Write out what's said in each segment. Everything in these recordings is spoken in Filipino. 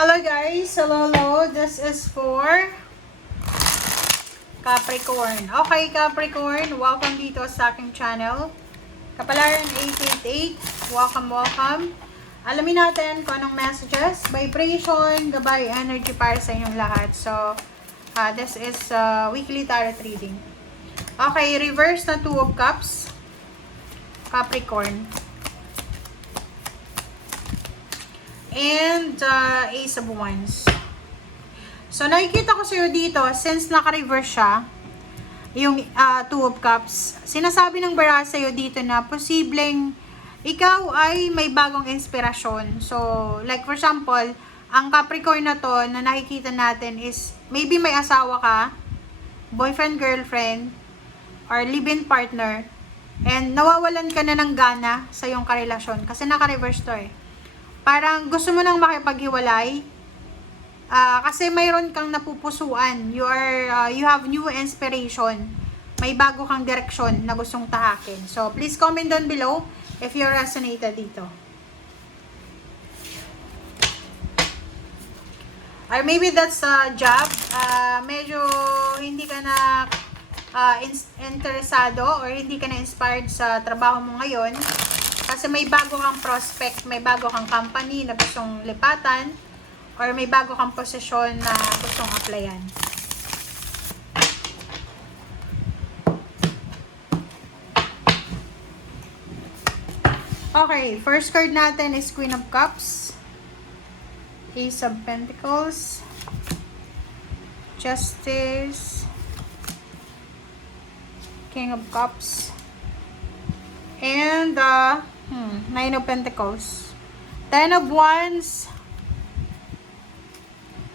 Hello guys, hello. This is for Capricorn. Okay Capricorn, welcome dito sa aking channel. Kapalaran 888, welcome. Alamin natin kung anong messages, vibration, gabay, energy para sa inyong lahat. So, this is weekly tarot reading. Okay, reverse na 2 of Cups, Capricorn. And Ace of Wands. So, nakikita ko sa'yo dito, since naka-reverse siya, yung 2 of Cups, sinasabi ng bara sa'yo dito na posibleng ikaw ay may bagong inspirasyon. So, like for example, ang Capricorn na to na nakikita natin is maybe may asawa ka, boyfriend, girlfriend, or live-in partner, and nawawalan ka na ng gana sa iyong karelasyon kasi naka-reverse to eh. Parang gusto mo nang makipaghiwalay kasi mayroon kang napupusuan. You have new inspiration. May bago kang direksyon na gustong tahakin. So, please comment down below if you resonated dito. Or maybe that's a job. Medyo hindi ka na interesado or hindi ka na inspired sa trabaho mo ngayon. Kasi may bago kang prospect, may bago kang company na gustong lipatan, or may bago kang posisyon na gustong applyan. Okay, first card natin is Queen of Cups, Ace of Pentacles, Justice, King of Cups, and Nine of Pentacles, Ten of Wands.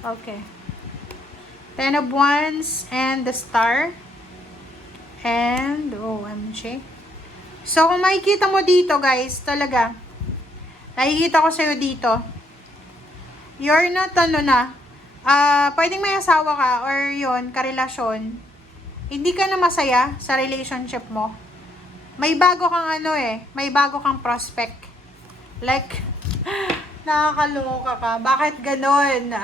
Okay, Ten of Wands and the Star, and OMG. So kung makikita mo dito guys, talaga nakikita ko sa'yo dito, you're not pwedeng may asawa ka or yun, karelasyon, hindi ka na masaya sa relationship mo. May bago kang may bago kang prospect. Like, nakakaloka ka. Bakit ganon?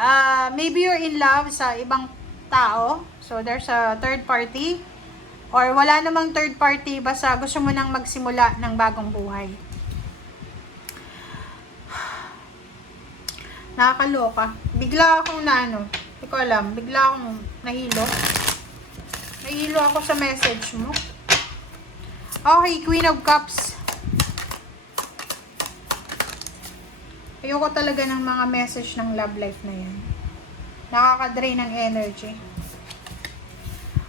Maybe you're in love sa ibang tao. So, there's a third party. Or wala namang third party, basta gusto mo nang magsimula ng bagong buhay. Nakakaloka. Bigla akong hindi ko alam, bigla akong nahilo. Nahilo ako sa message mo. Okay, Queen of Cups. Ayoko talaga ng mga message ng love life na yan. Nakaka-drain ng energy.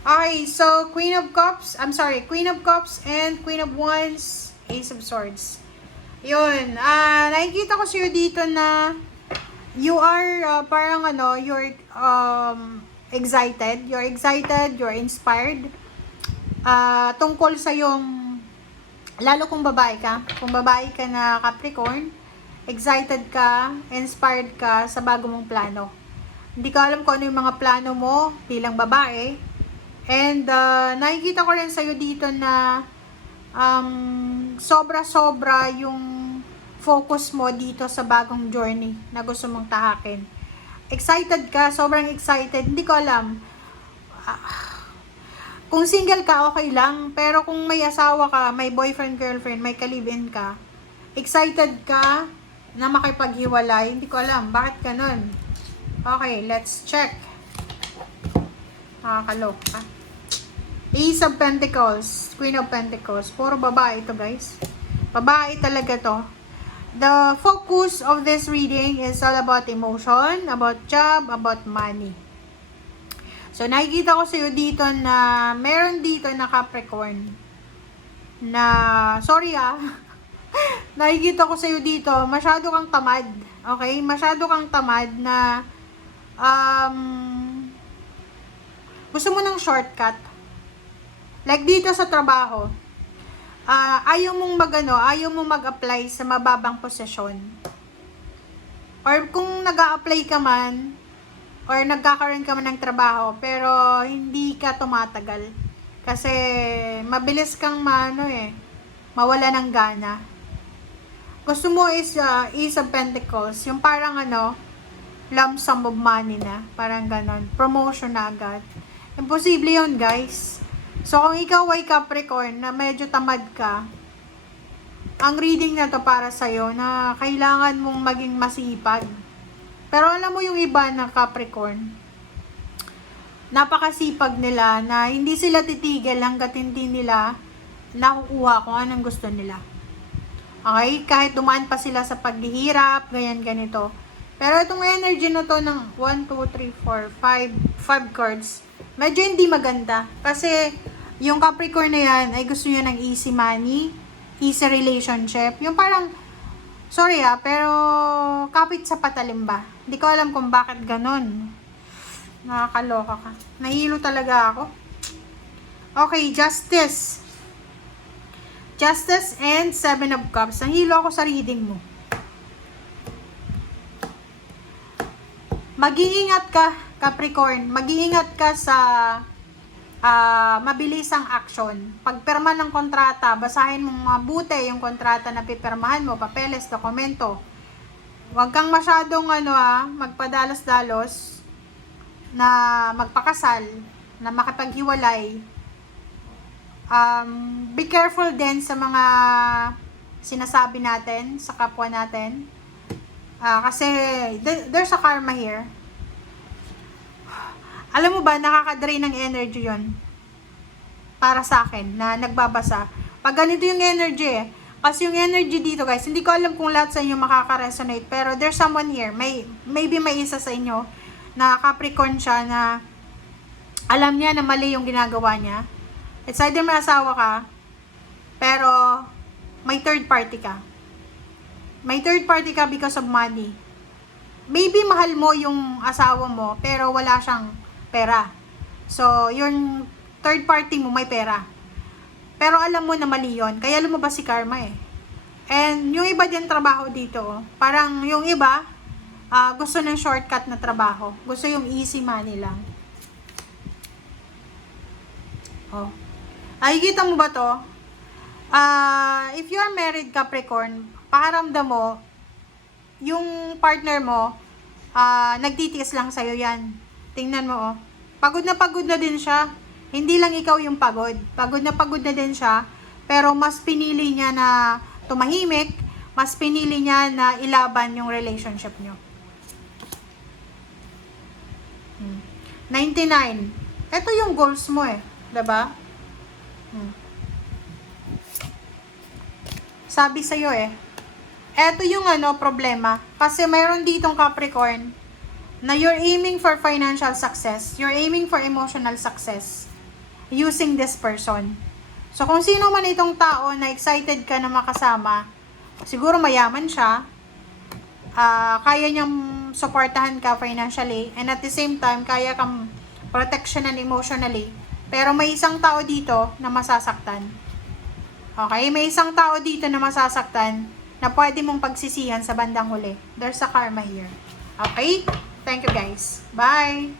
Okay, so Queen of Cups and Queen of Wands, Ace of Swords. Yun, nakikita ko sa'yo dito na you are parang you're excited, you're inspired. Tungkol sa yung, lalo kung babae ka na Capricorn, excited ka, inspired ka sa bago mong plano. Hindi ko alam kung ano yung mga plano mo bilang babae. And nakikita ko rin sa'yo dito na sobra-sobra yung focus mo dito sa bagong journey na gusto mong tahakin. Excited ka, sobrang excited. Hindi ko alam. Kung single ka, okay lang. Pero kung may asawa ka, may boyfriend, girlfriend, may ka-live-in ka, excited ka na makipaghiwalay, hindi ko alam. Bakit ganun? Okay, let's check. Nakakaloka. Ace of Pentacles, Queen of Pentacles. Puro babae ito, guys. Babae talaga to. The focus of this reading is all about emotion, about job, about money. So, nakikita ko sa'yo dito na meron dito na Capricorn na, sorry nakikita ko sa'yo dito, masyado kang tamad. Okay? Masyado kang tamad na gusto mo ng shortcut. Like dito sa trabaho, ayaw mong mag-apply sa mababang posisyon. Or kung nag-a-apply ka man, or nagkakaroon ka man ng trabaho, pero hindi ka tumatagal. Kasi, mabilis kang mawala ng gana. Gusto mo is Ace of Pentacles, yung parang lump sum of money na. Parang ganon. Promotion na agad. Imposible yun, guys. So, kung ikaw ay Capricorn na medyo tamad ka, ang reading na to para sa'yo na kailangan mong maging masipag. Pero alam mo yung iba na Capricorn, napakasipag nila na hindi sila titigil hanggat hindi nila nakukuha kung anong gusto nila. Okay? Kahit dumaan pa sila sa paghihirap, ganyan, ganito. Pero itong energy na to ng 1, 2, 3, 4, 5 cards, medyo hindi maganda. Kasi yung Capricorn na yan ay gusto niya ng easy money, easy relationship. Yung parang, sorry pero kapit sa patalim ba? Hindi ko alam kung bakit ganun. Nakakaloka ka. Nahilo talaga ako. Okay, Justice. Justice and 7 of Cups. Nahilo ako sa reading mo. Mag-iingat ka, Capricorn. Mag-iingat ka sa mabilisang action. Pagpirma ng kontrata, basahin mo mabuti yung kontrata na pipirmahan mo, papeles, dokumento. Huwag kang masyadong magpadalos-dalos na magpakasal, na makipaghiwalay. Be careful din sa mga sinasabi natin sa kapwa natin. Kasi there's a karma here. Alam mo ba, nakaka-drain ng energy yon para sa akin na nagbabasa. Pag ganito yung energy kasi yung energy dito, guys, hindi ko alam kung lahat sa inyo makaka-resonate, pero there's someone here, maybe may isa sa inyo na Capricorn siya na alam niya na mali yung ginagawa niya. It's either may asawa ka, pero may third party ka. May third party ka because of money. Maybe mahal mo yung asawa mo, pero wala siyang pera. So, yung third party mo may pera. Pero alam mo na mali yun. Kaya lumabas si karma eh. And yung iba din trabaho dito, parang yung iba, gusto ng shortcut na trabaho. Gusto yung easy money lang. Oh. Nakikita mo ba to? If you are married, Capricorn, pakaramdam mo, yung partner mo, nagtitiis lang sa'yo yan. Tingnan mo, oh. Pagod na din siya. Hindi lang ikaw yung pagod. Pagod na din siya. Pero mas pinili niya na tumahimik. Mas pinili niya na ilaban yung relationship nyo. 99. Ito yung goals mo eh. Diba? Sabi sa'yo eh. Ito yung problema. Kasi mayroon ditong Capricorn na you're aiming for financial success. You're aiming for emotional success using this person. So, kung sino man itong tao na excited ka na makasama, siguro mayaman siya, kaya niyang supportahan ka financially, and at the same time, kaya kang protectionan emotionally. Pero may isang tao dito na masasaktan. Okay? May isang tao dito na masasaktan na pwede mong pagsisihan sa bandang huli. There's a karma here. Okay? Thank you guys. Bye!